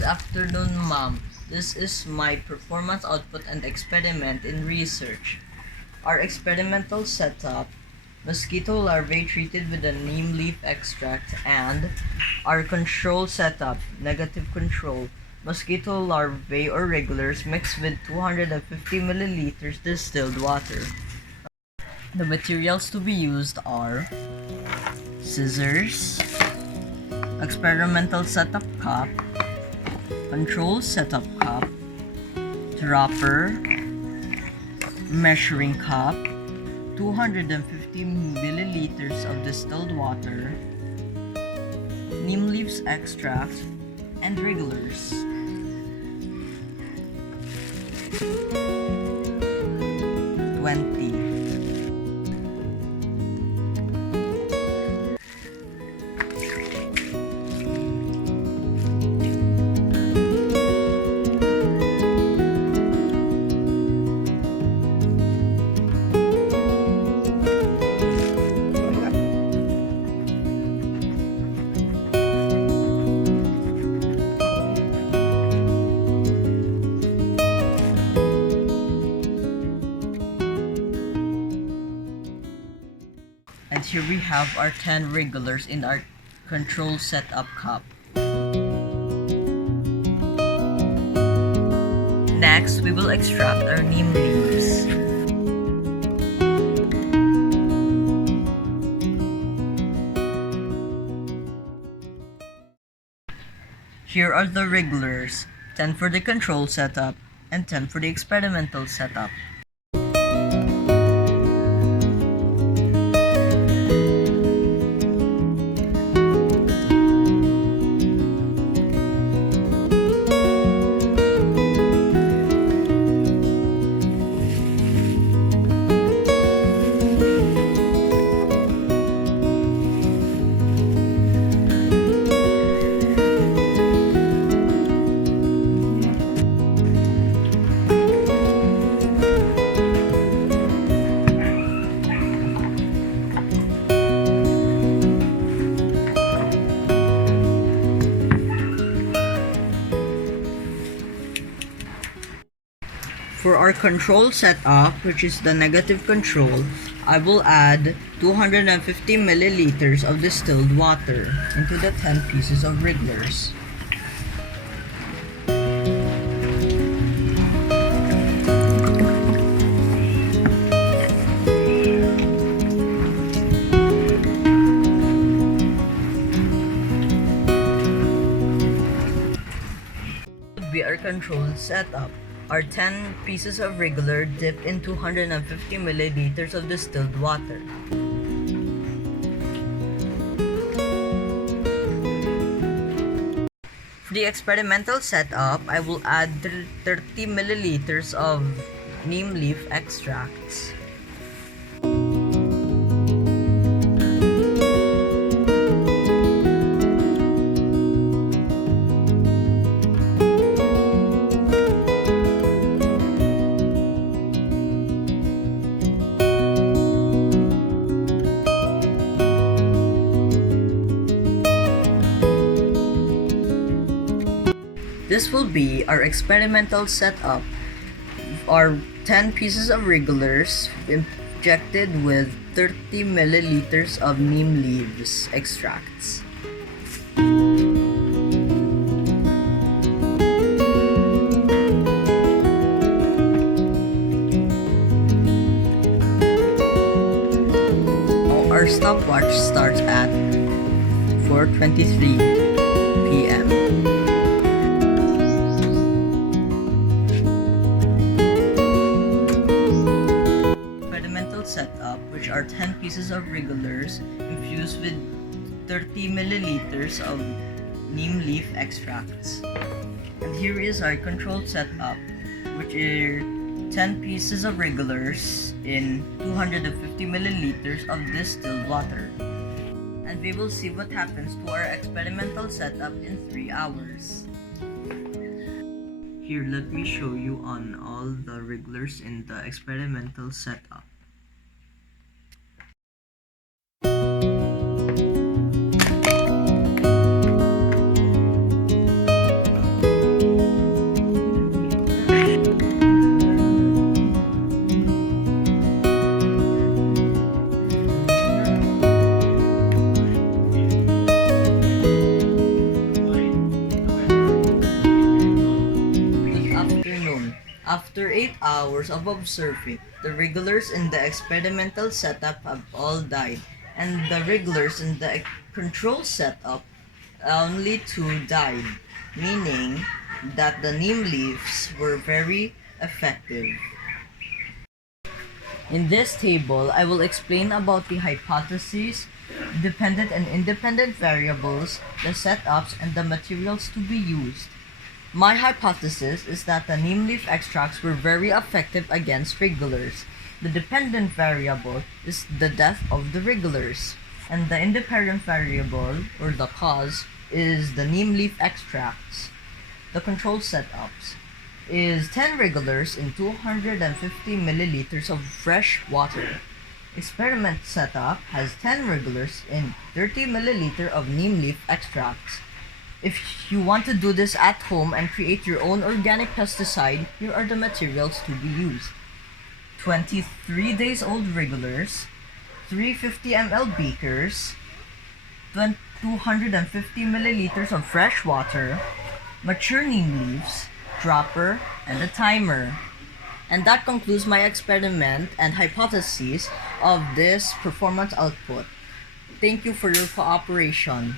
Good afternoon, ma'am. This is my performance output and experiment in research. Our experimental setup, mosquito larvae treated with a neem leaf extract, and our control setup, negative control, mosquito larvae or regulars mixed with 250 milliliters distilled water. The materials to be used are scissors, experimental setup cup, control setup cup, dropper, measuring cup, 250 milliliters of distilled water, neem leaves extract, and regulars. And here we have our 10 regulars in our control setup cup. Next, we will extract our neem leaves. Here are the regulars, 10 for the control setup and 10 for the experimental setup. For our control setup, which is the negative control, I will add 250 milliliters of distilled water into the 10 pieces of wrigglers. Be our control setup. Our 10 pieces of regular dipped in 250 milliliters of distilled water. For the experimental setup, I will add 30 milliliters of neem leaf extracts. This will be our experimental setup. Our 10 pieces of regulars injected with 30 milliliters of neem leaves extracts. Our stopwatch starts at 4:23 p.m. Setup, which are 10 pieces of regulars infused with 30 milliliters of neem leaf extracts. And here is our controlled setup, which are 10 pieces of regulars in 250 milliliters of distilled water. And we will see what happens to our experimental setup in 3 hours. Here, let me show you on all the regulars in the experimental setup. After 8 hours of observing, the regulars in the experimental setup have all died, and the regulars in the control setup, only 2 died, meaning that the neem leaves were very effective. In this table, I will explain about the hypotheses, dependent and independent variables, the setups, and the materials to be used. My hypothesis is that the neem leaf extracts were very effective against regulars. The dependent variable is the death of the regulars, and the independent variable, or the cause, is the neem leaf extracts. The control setups is 10 regulars in 250 milliliters of fresh water. Experiment setup has 10 regulars in 30 milliliter of neem leaf extracts. If you want to do this at home and create your own organic pesticide, here are the materials to be used. 23 days old regulars, 350 ml beakers, 250 milliliters of fresh water, mature neem leaves, dropper, and a timer. And that concludes my experiment and hypotheses of this performance output. Thank you for your cooperation.